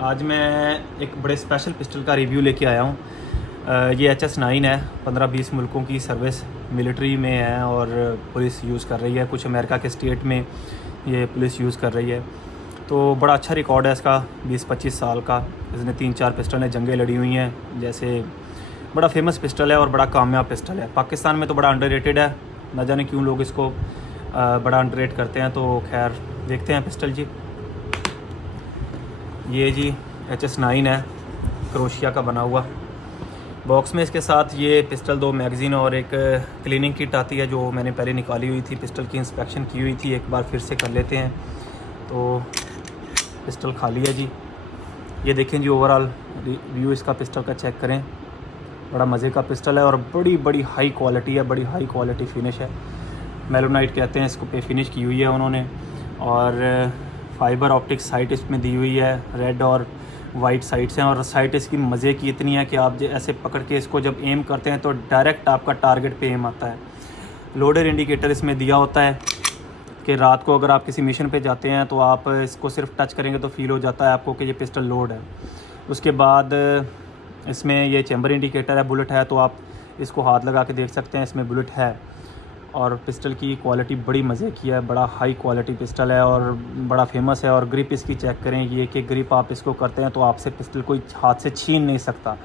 आज मैं एक बड़े स्पेशल पिस्टल का रिव्यू लेके आया हूँ। ये HS-9 है। 15-20 मुल्कों की सर्विस मिलिट्री में है और पुलिस यूज़ कर रही है। कुछ अमेरिका के स्टेट में ये पुलिस यूज़ कर रही है। तो बड़ा अच्छा रिकॉर्ड है इसका, 20-25 साल का। इसने 3-4 पिस्टल ने जंगें लड़ी हुई हैं। जैसे बड़ा फेमस पिस्टल है और बड़ा कामयाब पिस्टल है। पाकिस्तान में तो बड़ा अंडररेटेड है, न जाने क्यों लोग इसको बड़ा अंडररेट करते हैं। तो खैर देखते हैं पिस्टल जी। ये जी HS-9 है, क्रोशिया का बना हुआ। बॉक्स में इसके साथ ये पिस्टल 2 मैगज़ीन और एक क्लीनिंग किट आती है, जो मैंने पहले निकाली हुई थी। पिस्टल की इंस्पेक्शन की हुई थी, एक बार फिर से कर लेते हैं। तो पिस्टल खाली है जी। ये देखें जी, ओवरऑल रिव्यू इसका पिस्टल का चेक करें। बड़ा मज़े का पिस्टल है और बड़ी हाई क्वालिटी है, बड़ी हाई क्वालिटी फिनिश है। मेलोनाइट कहते हैं इसको, पे फिनिश की हुई है उन्होंने। और फाइबर ऑप्टिक साइट इसमें दी हुई है, रेड और वाइट साइट्स हैं। और साइट इसकी मज़े की इतनी है कि आप ऐसे पकड़ के इसको जब एम करते हैं तो डायरेक्ट आपका टारगेट पे एम आता है। लोडर इंडिकेटर इसमें दिया होता है कि रात को अगर आप किसी मिशन पे जाते हैं तो आप इसको सिर्फ टच करेंगे तो फील हो जाता है आपको कि ये पिस्टल लोड है। उसके बाद इसमें ये चैम्बर इंडिकेटर है, बुलेट है, तो आप इसको हाथ लगा के देख सकते हैं इसमें बुलेट है। और पिस्टल की क्वालिटी बड़ी मज़े की है, बड़ा हाई क्वालिटी पिस्टल है और बड़ा फेमस है। और ग्रिप इसकी चेक करें, ये कि ग्रिप आप इसको करते हैं तो आपसे पिस्टल कोई हाथ से छीन नहीं सकता।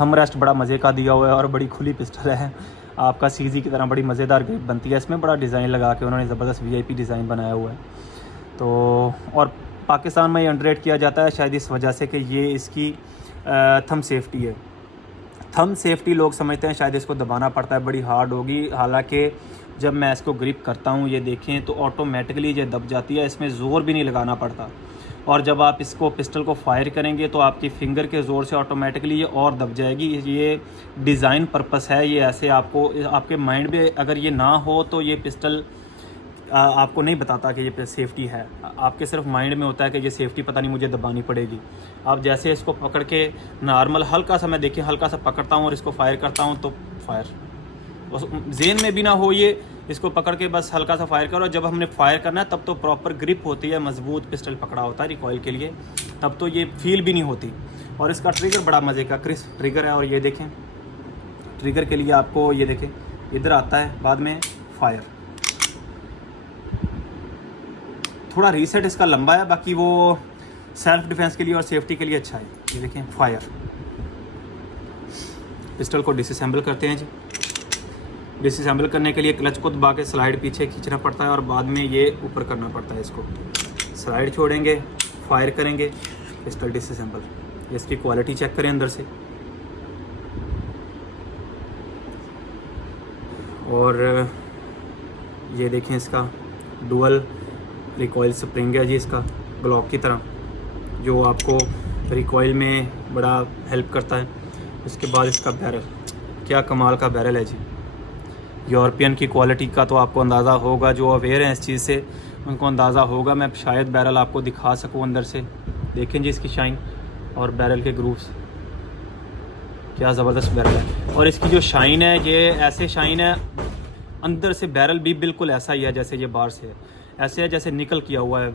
थंब रेस्ट बड़ा मज़े का दिया हुआ है और बड़ी खुली पिस्टल है, आपका CZ की तरह बड़ी मज़ेदार ग्रिप बनती है। इसमें बड़ा डिज़ाइन लगा के उन्होंने ज़बरदस्त VIP डिज़ाइन बनाया हुआ है। तो और पाकिस्तान में ये अंडररेट किया जाता है शायद इस वजह से कि ये इसकी थंब सेफ्टी है। थंब सेफ्टी लोग समझते हैं शायद इसको दबाना पड़ता है, बड़ी हार्ड होगी। हालांकि जब मैं इसको ग्रिप करता हूँ, ये देखें, तो ऑटोमेटिकली ये दब जाती है, इसमें ज़ोर भी नहीं लगाना पड़ता। और जब आप इसको पिस्टल को फायर करेंगे तो आपकी फिंगर के ज़ोर से ऑटोमेटिकली ये और दब जाएगी। ये डिज़ाइन पर्पस है, ये ऐसे आपको आपके माइंड में अगर ये ना हो तो ये पिस्टल आपको नहीं बताता कि ये सेफ़्टी है। आपके सिर्फ माइंड में होता है कि ये सेफ़्टी पता नहीं मुझे दबानी पड़ेगी। आप जैसे इसको पकड़ के नॉर्मल हल्का सा, मैं देखिए हल्का सा पकड़ता हूँ और इसको फायर करता हूँ तो फायर उस जेन में भी ना हो, ये इसको पकड़ के बस हल्का सा फायर करो। जब हमने फायर करना है तब तो प्रॉपर ग्रिप होती है, मजबूत पिस्टल पकड़ा होता है रिकॉइल के लिए, तब तो ये फील भी नहीं होती। और इसका ट्रिगर बड़ा मज़े का क्रिस्प ट्रिगर है। और ये देखें, ट्रिगर के लिए आपको ये देखें इधर आता है, बाद में फायर। थोड़ा रीसेट इसका लंबा है, बाकी वो सेल्फ डिफेंस के लिए और सेफ्टी के लिए अच्छा है। ये देखें फायर। पिस्टल को डिसअसेंबल करते हैं जी। डिसअसेंबल करने के लिए क्लच को दबा के स्लाइड पीछे खींचना पड़ता है और बाद में ये ऊपर करना पड़ता है। इसको स्लाइड छोड़ेंगे, फायर करेंगे, पिस्टल डिसअसेंबल। इसकी क्वालिटी चेक करें अंदर से। और ये देखें इसका डुअल रिकॉइल स्प्रिंग है जी, इसका ग्लॉक की तरह, जो आपको रिकॉइल में बड़ा हेल्प करता है। उसके बाद इसका बैरल, क्या कमाल का बैरल है जी। यूरोपियन की क्वालिटी का तो आपको अंदाज़ा होगा, जो अवेयर हैं इस चीज़ से उनको अंदाज़ा होगा। मैं शायद बैरल आपको दिखा सकूं अंदर से। देखें जी इसकी शाइन और बैरल के ग्रूव्स, क्या ज़बरदस्त बैरल है। और इसकी जो शाइन है, ये ऐसे शाइन है अंदर से, बैरल भी बिल्कुल ऐसा ही है जैसे ये बाहर से है, ऐसे है जैसे निकल किया हुआ है।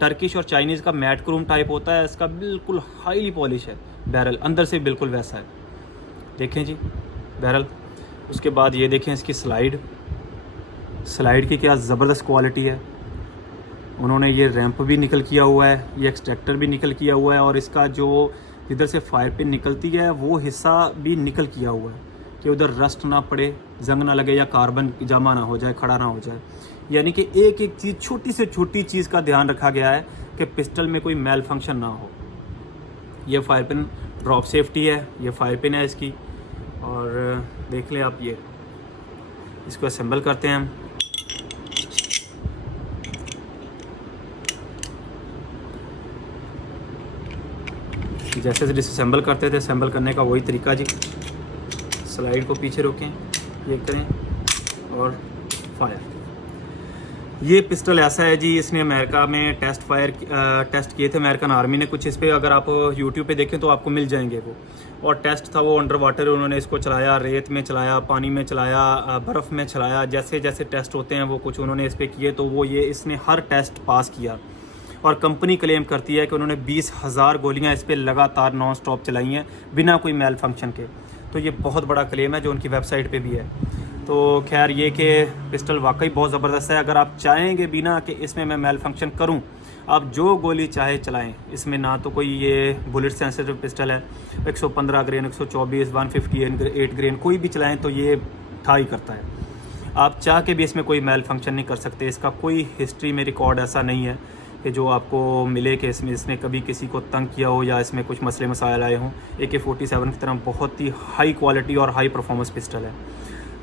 टर्किश और चाइनीज़ का मैट क्रोम टाइप होता है, इसका बिल्कुल हाईली पॉलिश है बैरल, अंदर से बिल्कुल वैसा है। देखें जी बैरल। उसके बाद ये देखें इसकी स्लाइड, स्लाइड की क्या ज़बरदस्त क्वालिटी है। उन्होंने ये रैंप भी निकल किया हुआ है, ये एक्सट्रैक्टर भी निकल किया हुआ है। और इसका जो इधर से फायर पिन निकलती है वो हिस्सा भी निकल किया हुआ है कि उधर रस्ट ना पड़े, जंग ना लगे या कार्बन जमा ना हो जाए, खड़ा ना हो जाए। यानी कि एक एक चीज़, छोटी से छोटी चीज़ का ध्यान रखा गया है कि पिस्टल में कोई मेल फंक्शन ना हो। ये फायर पिन ड्रॉप सेफ्टी है, ये फायर पिन है इसकी। और देख लें आप, ये इसको असेंबल करते हैं हम। जैसे डिसअसेंबल करते थे, असेंबल करने का वही तरीका जी। स्लाइड को पीछे रोकें, ये करें और फायर। ये पिस्टल ऐसा है जी, इसने अमेरिका में टेस्ट किए थे अमेरिकन आर्मी ने कुछ इस पर। अगर आप यूट्यूब पे देखें तो आपको मिल जाएंगे वो। और टेस्ट था वो अंडर वाटर, उन्होंने इसको चलाया, रेत में चलाया, पानी में चलाया, बर्फ़ में चलाया, जैसे जैसे टेस्ट होते हैं वो कुछ उन्होंने इस पर किए। तो वो ये इसने हर टेस्ट पास किया और कंपनी क्लेम करती है कि उन्होंने 20,000 गोलियां इस पर लगातार नॉन स्टॉप चलाई हैं बिना कोई मेल फंक्शन के। तो ये बहुत बड़ा क्लेम है जो उनकी वेबसाइट पे भी है। तो खैर ये कि पिस्टल वाकई बहुत ज़बरदस्त है। अगर आप चाहेंगे बिना कि इसमें मैं मेल फंक्शन करूँ, आप जो गोली चाहे चलाएं। इसमें ना तो कोई ये बुलेट सेंसिटिव पिस्टल है, 115 ग्रेन, 124, 158 ग्रेन कोई भी चलाएं तो ये ठाई करता है। आप चाह के भी इसमें कोई मेल फंक्शन नहीं कर सकते। इसका कोई हिस्ट्री में रिकॉर्ड ऐसा नहीं है कि जो आपको मिले कि इसमें कभी किसी को तंग किया हो या इसमें कुछ मसले मसाइल आए हों। AK-47 की तरह बहुत ही हाई क्वालिटी और हाई परफॉर्मेंस पिस्टल है।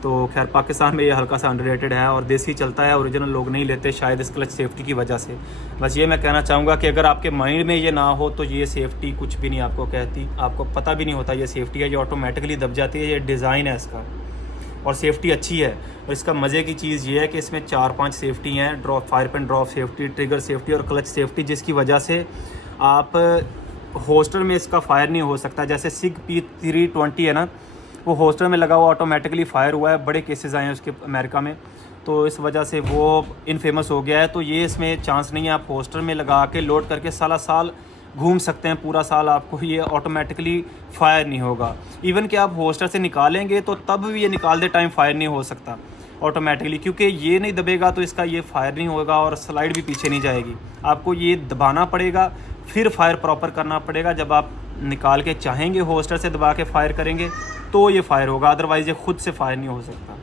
तो खैर पाकिस्तान में ये हल्का सा अंडररेटेड है और देसी चलता है, ओरिजिनल लोग नहीं लेते शायद इस क्लच सेफ्टी की वजह से। बस ये मैं कहना चाहूँगा कि अगर आपके माइंड में ये ना हो तो ये सेफ्टी कुछ भी नहीं आपको कहती, आपको पता भी नहीं होता ये सेफ्टी है, ये ऑटोमेटिकली दब जाती है। ये डिज़ाइन है इसका और सेफ्टी अच्छी है। और इसका मज़े की चीज़ ये है कि इसमें 4-5 सेफ्टी हैं, drop, fire pin drop safety, trigger safety और क्लच सेफ्टी, जिसकी वजह से आप होस्टर में इसका फायर नहीं हो सकता। जैसे सिग P320 है ना, वो होस्टर में लगा हुआ ऑटोमेटिकली फायर हुआ है, बड़े केसेस आए हैं उसके अमेरिका में, तो इस वजह से वो इनफेमस हो गया है। तो ये इसमें चांस नहीं है। आप होस्टर में लगा के लोड करके साल घूम सकते हैं, पूरा साल आपको ये ऑटोमेटिकली फायर नहीं होगा। इवन कि आप होस्टर से निकालेंगे तो तब भी ये निकालते टाइम फायर नहीं हो सकता ऑटोमेटिकली, क्योंकि ये नहीं दबेगा तो इसका ये फायर नहीं होगा और स्लाइड भी पीछे नहीं जाएगी। आपको ये दबाना पड़ेगा, फिर फायर प्रॉपर करना पड़ेगा। जब आप निकाल के चाहेंगे होस्टर से दबा के फायर करेंगे तो ये फायर होगा, अदरवाइज़ ये खुद से फायर नहीं हो सकता।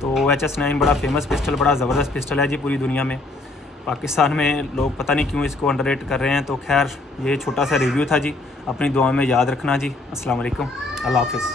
तो HS-9 बड़ा फेमस पिस्टल, बड़ा ज़बरदस्त पिस्टल है जी पूरी दुनिया में। पाकिस्तान में लोग पता नहीं क्यों इसको अंडररेट कर रहे हैं। तो खैर ये छोटा सा रिव्यू था जी, अपनी दुआ में याद रखना जी। अस्सलाम वालेकुम, अल्लाह हाफ़िज़।